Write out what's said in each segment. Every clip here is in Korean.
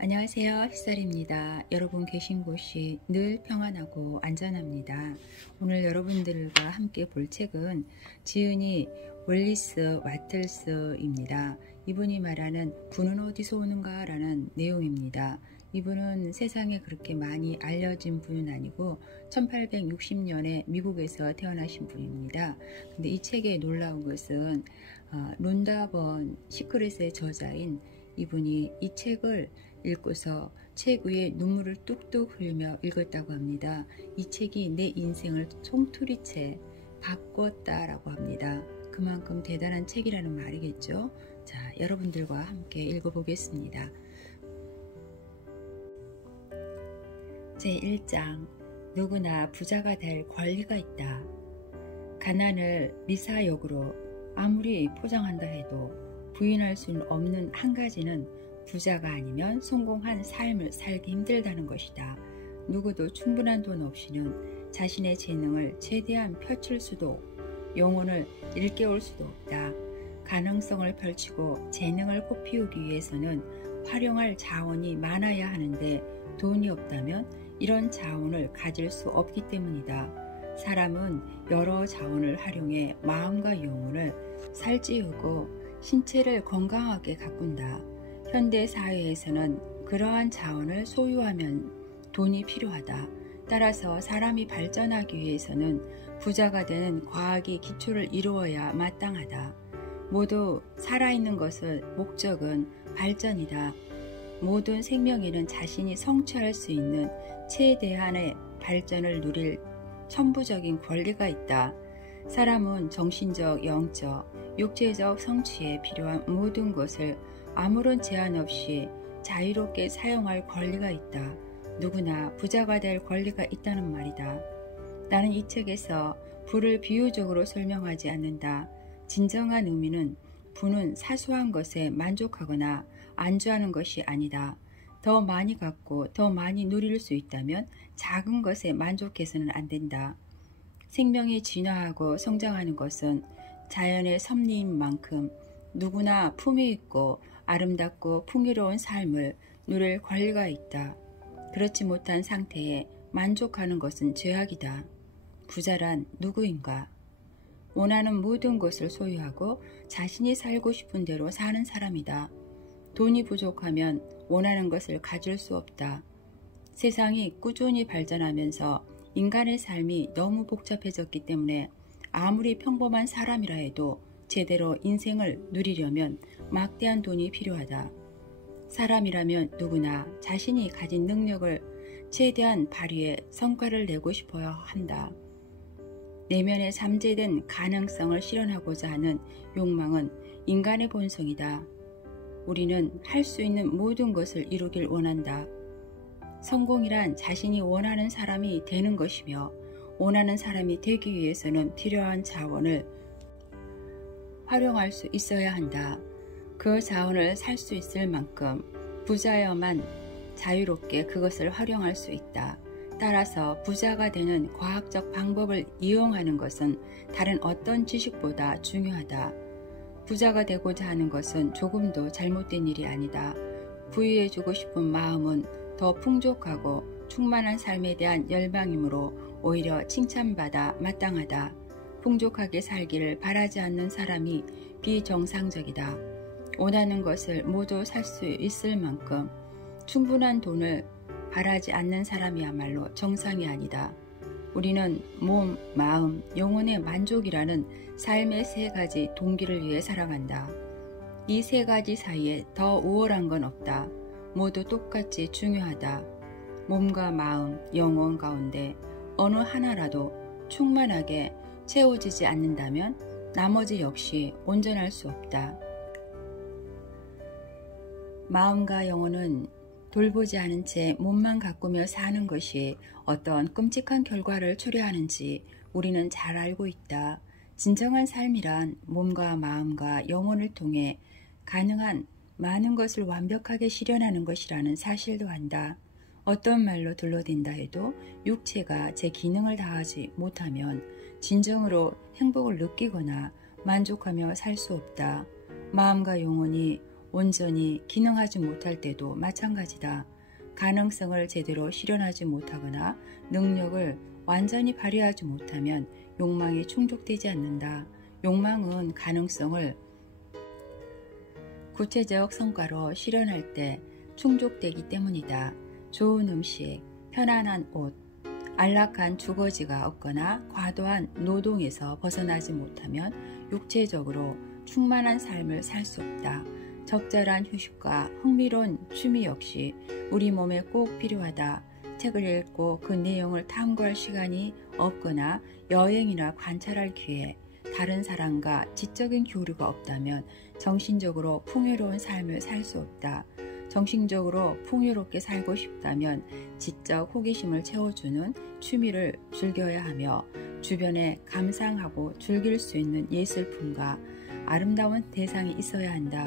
안녕하세요. 햇살입니다. 여러분 계신 곳이 늘 평안하고 안전합니다. 오늘 여러분들과 함께 볼 책은 지은이 윌리스 와틀스입니다. 이분이 말하는 부는 어디서 오는가 라는 내용입니다. 이분은 세상에 그렇게 많이 알려진 분은 아니고 1860년에 미국에서 태어나신 분입니다. 근데 이 책에 놀라운 것은 론다번 시크릿의 저자인 이분이 이 책을 읽고서 책 위에 눈물을 뚝뚝 흘리며 읽었다고 합니다. 이 책이 내 인생을 송두리째 바꿨다라고 합니다. 그만큼 대단한 책이라는 말이겠죠. 자, 여러분들과 함께 읽어보겠습니다. 제1장 누구나 부자가 될 권리가 있다. 가난을 미사역으로 아무리 포장한다 해도 부인할 수는 없는 한 가지는 부자가 아니면 성공한 삶을 살기 힘들다는 것이다. 누구도 충분한 돈 없이는 자신의 재능을 최대한 펼칠 수도 영혼을 일깨울 수도 없다. 가능성을 펼치고 재능을 꽃피우기 위해서는 활용할 자원이 많아야 하는데 돈이 없다면 이런 자원을 가질 수 없기 때문이다. 사람은 여러 자원을 활용해 마음과 영혼을 살찌우고 신체를 건강하게 가꾼다. 현대 사회에서는 그러한 자원을 소유하면 돈이 필요하다. 따라서 사람이 발전하기 위해서는 부자가 되는 과학의 기초를 이루어야 마땅하다. 모두 살아있는 것의 목적은 발전이다. 모든 생명에는 자신이 성취할 수 있는 최대한의 발전을 누릴 천부적인 권리가 있다. 사람은 정신적, 영적, 육체적 성취에 필요한 모든 것을 아무런 제한 없이 자유롭게 사용할 권리가 있다. 누구나 부자가 될 권리가 있다는 말이다. 나는 이 책에서 부를 비유적으로 설명하지 않는다. 진정한 의미는 부는 사소한 것에 만족하거나 안주하는 것이 아니다. 더 많이 갖고 더 많이 누릴 수 있다면 작은 것에 만족해서는 안 된다. 생명이 진화하고 성장하는 것은 자연의 섭리인 만큼 누구나 품위 있고 아름답고 풍요로운 삶을 누릴 권리가 있다. 그렇지 못한 상태에 만족하는 것은 죄악이다. 부자란 누구인가? 원하는 모든 것을 소유하고 자신이 살고 싶은 대로 사는 사람이다. 돈이 부족하면 원하는 것을 가질 수 없다. 세상이 꾸준히 발전하면서 인간의 삶이 너무 복잡해졌기 때문에 아무리 평범한 사람이라 해도 제대로 인생을 누리려면 막대한 돈이 필요하다. 사람이라면 누구나 자신이 가진 능력을 최대한 발휘해 성과를 내고 싶어야 한다. 내면에 잠재된 가능성을 실현하고자 하는 욕망은 인간의 본성이다. 우리는 할 수 있는 모든 것을 이루길 원한다. 성공이란 자신이 원하는 사람이 되는 것이며 원하는 사람이 되기 위해서는 필요한 자원을 활용할 수 있어야 한다. 그 자원을 살 수 있을 만큼 부자여만 자유롭게 그것을 활용할 수 있다. 따라서 부자가 되는 과학적 방법을 이용하는 것은 다른 어떤 지식보다 중요하다. 부자가 되고자 하는 것은 조금도 잘못된 일이 아니다. 부유해지고 싶은 마음은 더 풍족하고 충만한 삶에 대한 열망이므로 오히려 칭찬받아 마땅하다. 풍족하게 살기를 바라지 않는 사람이 비정상적이다. 원하는 것을 모두 살 수 있을 만큼 충분한 돈을 바라지 않는 사람이야말로 정상이 아니다. 우리는 몸, 마음, 영혼의 만족이라는 삶의 세 가지 동기를 위해 살아간다. 이 세 가지 사이에 더 우월한 건 없다. 모두 똑같이 중요하다. 몸과 마음, 영혼 가운데 어느 하나라도 충만하게 채워지지 않는다면 나머지 역시 온전할 수 없다. 마음과 영혼은 돌보지 않은 채 몸만 가꾸며 사는 것이 어떤 끔찍한 결과를 초래하는지 우리는 잘 알고 있다. 진정한 삶이란 몸과 마음과 영혼을 통해 가능한 많은 것을 완벽하게 실현하는 것이라는 사실도 안다. 어떤 말로 둘러댄다 해도 육체가 제 기능을 다하지 못하면 진정으로 행복을 느끼거나 만족하며 살 수 없다. 마음과 영혼이 온전히 기능하지 못할 때도 마찬가지다. 가능성을 제대로 실현하지 못하거나 능력을 완전히 발휘하지 못하면 욕망이 충족되지 않는다. 욕망은 가능성을 구체적 성과로 실현할 때 충족되기 때문이다. 좋은 음식, 편안한 옷, 안락한 주거지가 없거나 과도한 노동에서 벗어나지 못하면 육체적으로 충만한 삶을 살 수 없다. 적절한 휴식과 흥미로운 취미 역시 우리 몸에 꼭 필요하다. 책을 읽고 그 내용을 탐구할 시간이 없거나 여행이나 관찰할 기회, 다른 사람과 지적인 교류가 없다면 정신적으로 풍요로운 삶을 살 수 없다. 정신적으로 풍요롭게 살고 싶다면 지적 호기심을 채워주는 취미를 즐겨야 하며 주변에 감상하고 즐길 수 있는 예술품과 아름다운 대상이 있어야 한다.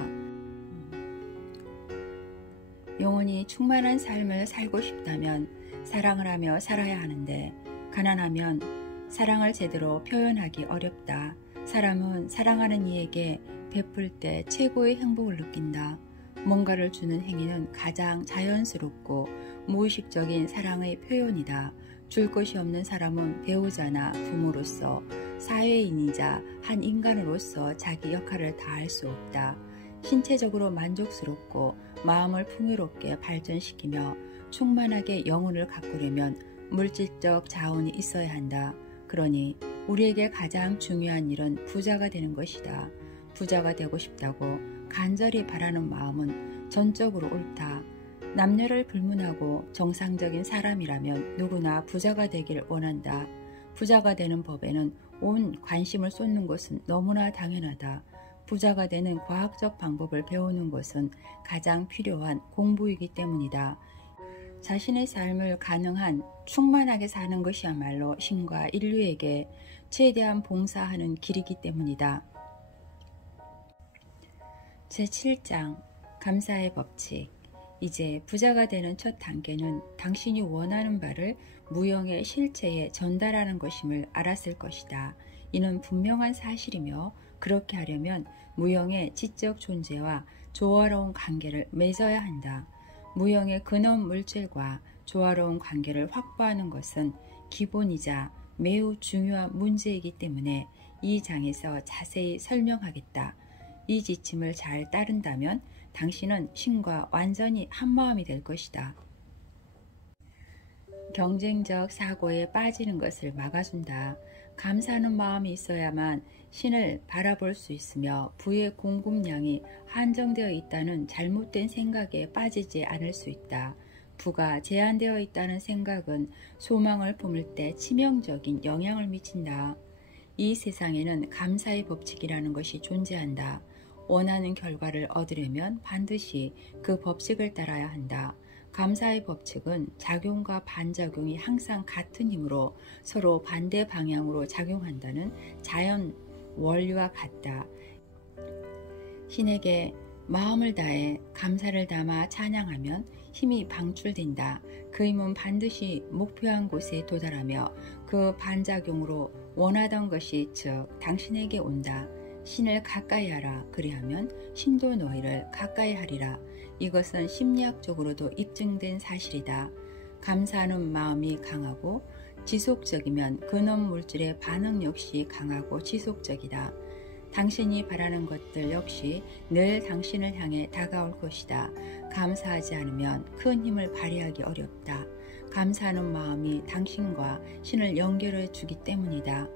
영원히 충만한 삶을 살고 싶다면 사랑을 하며 살아야 하는데 가난하면 사랑을 제대로 표현하기 어렵다. 사람은 사랑하는 이에게 베풀 때 최고의 행복을 느낀다. 뭔가를 주는 행위는 가장 자연스럽고 무의식적인 사랑의 표현이다. 줄 것이 없는 사람은 배우자나 부모로서 사회인이자 한 인간으로서 자기 역할을 다할 수 없다. 신체적으로 만족스럽고 마음을 풍요롭게 발전시키며 충만하게 영혼을 가꾸려면 물질적 자원이 있어야 한다. 그러니 우리에게 가장 중요한 일은 부자가 되는 것이다. 부자가 되고 싶다고 간절히 바라는 마음은 전적으로 옳다. 남녀를 불문하고 정상적인 사람이라면 누구나 부자가 되길 원한다. 부자가 되는 법에는 온 관심을 쏟는 것은 너무나 당연하다. 부자가 되는 과학적 방법을 배우는 것은 가장 필요한 공부이기 때문이다. 자신의 삶을 가능한 충만하게 사는 것이야말로 신과 인류에게 최대한 봉사하는 길이기 때문이다. 제7장 감사의 법칙. 이제 부자가 되는 첫 단계는 당신이 원하는 바를 무형의 실체에 전달하는 것임을 알았을 것이다. 이는 분명한 사실이며 그렇게 하려면 무형의 지적 존재와 조화로운 관계를 맺어야 한다. 무형의 근원 물질과 조화로운 관계를 확보하는 것은 기본이자 매우 중요한 문제이기 때문에 이 장에서 자세히 설명하겠다. 이 지침을 잘 따른다면 당신은 신과 완전히 한마음이 될 것이다. 경쟁적 사고에 빠지는 것을 막아준다. 감사하는 마음이 있어야만 신을 바라볼 수 있으며 부의 공급량이 한정되어 있다는 잘못된 생각에 빠지지 않을 수 있다. 부가 제한되어 있다는 생각은 소망을 품을 때 치명적인 영향을 미친다. 이 세상에는 감사의 법칙이라는 것이 존재한다. 원하는 결과를 얻으려면 반드시 그 법칙을 따라야 한다. 감사의 법칙은 작용과 반작용이 항상 같은 힘으로 서로 반대 방향으로 작용한다는 자연 원리와 같다. 신에게 마음을 다해 감사를 담아 찬양하면 힘이 방출된다. 그 힘은 반드시 목표한 곳에 도달하며 그 반작용으로 원하던 것이 즉 당신에게 온다. 신을 가까이 하라. 그리하면 신도 너희를 가까이 하리라. 이것은 심리학적으로도 입증된 사실이다. 감사하는 마음이 강하고 지속적이면 근원 물질의 반응 역시 강하고 지속적이다. 당신이 바라는 것들 역시 늘 당신을 향해 다가올 것이다. 감사하지 않으면 큰 힘을 발휘하기 어렵다. 감사하는 마음이 당신과 신을 연결해 주기 때문이다.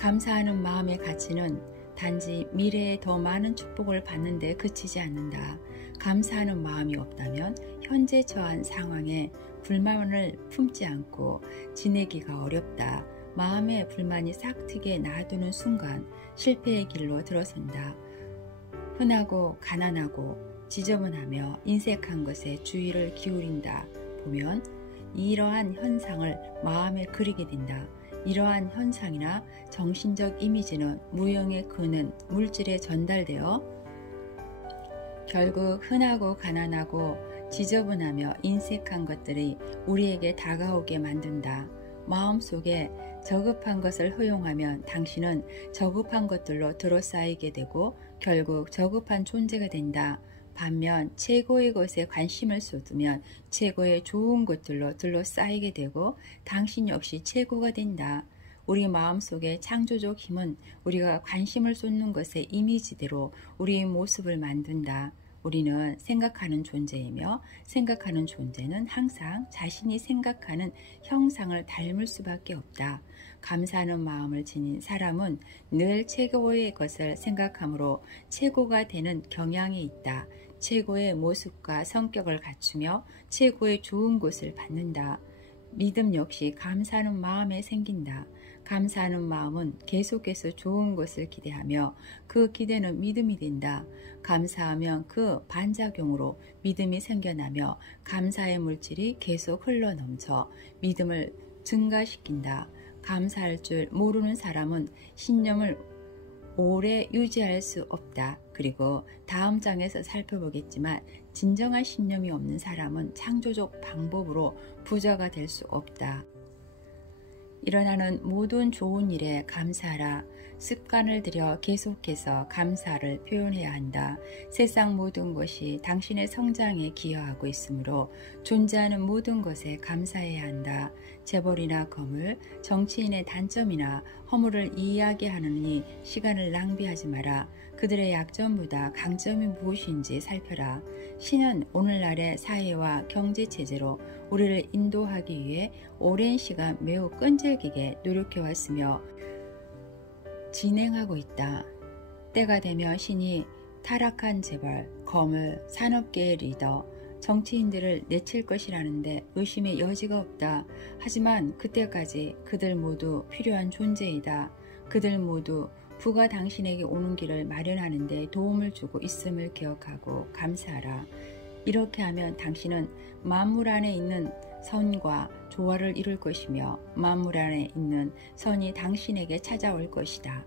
감사하는 마음의 가치는 단지 미래에 더 많은 축복을 받는 데 그치지 않는다. 감사하는 마음이 없다면 현재 처한 상황에 불만을 품지 않고 지내기가 어렵다. 마음의 불만이 싹트게 놔두는 순간 실패의 길로 들어선다. 흔하고 가난하고 지저분하며 인색한 것에 주의를 기울인다 보면 이러한 현상을 마음에 그리게 된다. 이러한 현상이나 정신적 이미지는 무형의 근원 물질에 전달되어 결국 흔하고 가난하고 지저분하며 인색한 것들이 우리에게 다가오게 만든다. 마음속에 저급한 것을 허용하면 당신은 저급한 것들로 들어싸이게 되고 결국 저급한 존재가 된다. 반면 최고의 것에 관심을 쏟으면 최고의 좋은 것들로 둘러싸이게 되고 당신 역시 최고가 된다. 우리 마음속의 창조적 힘은 우리가 관심을 쏟는 것의 이미지대로 우리의 모습을 만든다. 우리는 생각하는 존재이며 생각하는 존재는 항상 자신이 생각하는 형상을 닮을 수밖에 없다. 감사하는 마음을 지닌 사람은 늘 최고의 것을 생각하므로 최고가 되는 경향이 있다. 최고의 모습과 성격을 갖추며 최고의 좋은 것을 받는다. 믿음 역시 감사하는 마음에 생긴다. 감사하는 마음은 계속해서 좋은 것을 기대하며 그 기대는 믿음이 된다. 감사하면 그 반작용으로 믿음이 생겨나며 감사의 물질이 계속 흘러넘쳐 믿음을 증가시킨다. 감사할 줄 모르는 사람은 신념을 오래 유지할 수 없다. 그리고 다음 장에서 살펴보겠지만 진정한 신념이 없는 사람은 창조적 방법으로 부자가 될 수 없다. 일어나는 모든 좋은 일에 감사하라. 습관을 들여 계속해서 감사를 표현해야 한다. 세상 모든 것이 당신의 성장에 기여하고 있으므로 존재하는 모든 것에 감사해야 한다. 재벌이나 거물, 정치인의 단점이나 허물을 이야기하느니 시간을 낭비하지 마라. 그들의 약점보다 강점이 무엇인지 살펴라. 신은 오늘날의 사회와 경제체제로 우리를 인도하기 위해 오랜 시간 매우 끈질기게 노력해왔으며 진행하고 있다. 때가 되면 신이 타락한 재벌, 거물, 산업계의 리더, 정치인들을 내칠 것이라는데 의심의 여지가 없다. 하지만 그때까지 그들 모두 필요한 존재이다. 그들 모두 부가 당신에게 오는 길을 마련하는 데 도움을 주고 있음을 기억하고 감사하라. 이렇게 하면 당신은 만물 안에 있는 선과 조화를 이룰 것이며 만물 안에 있는 선이 당신에게 찾아올 것이다.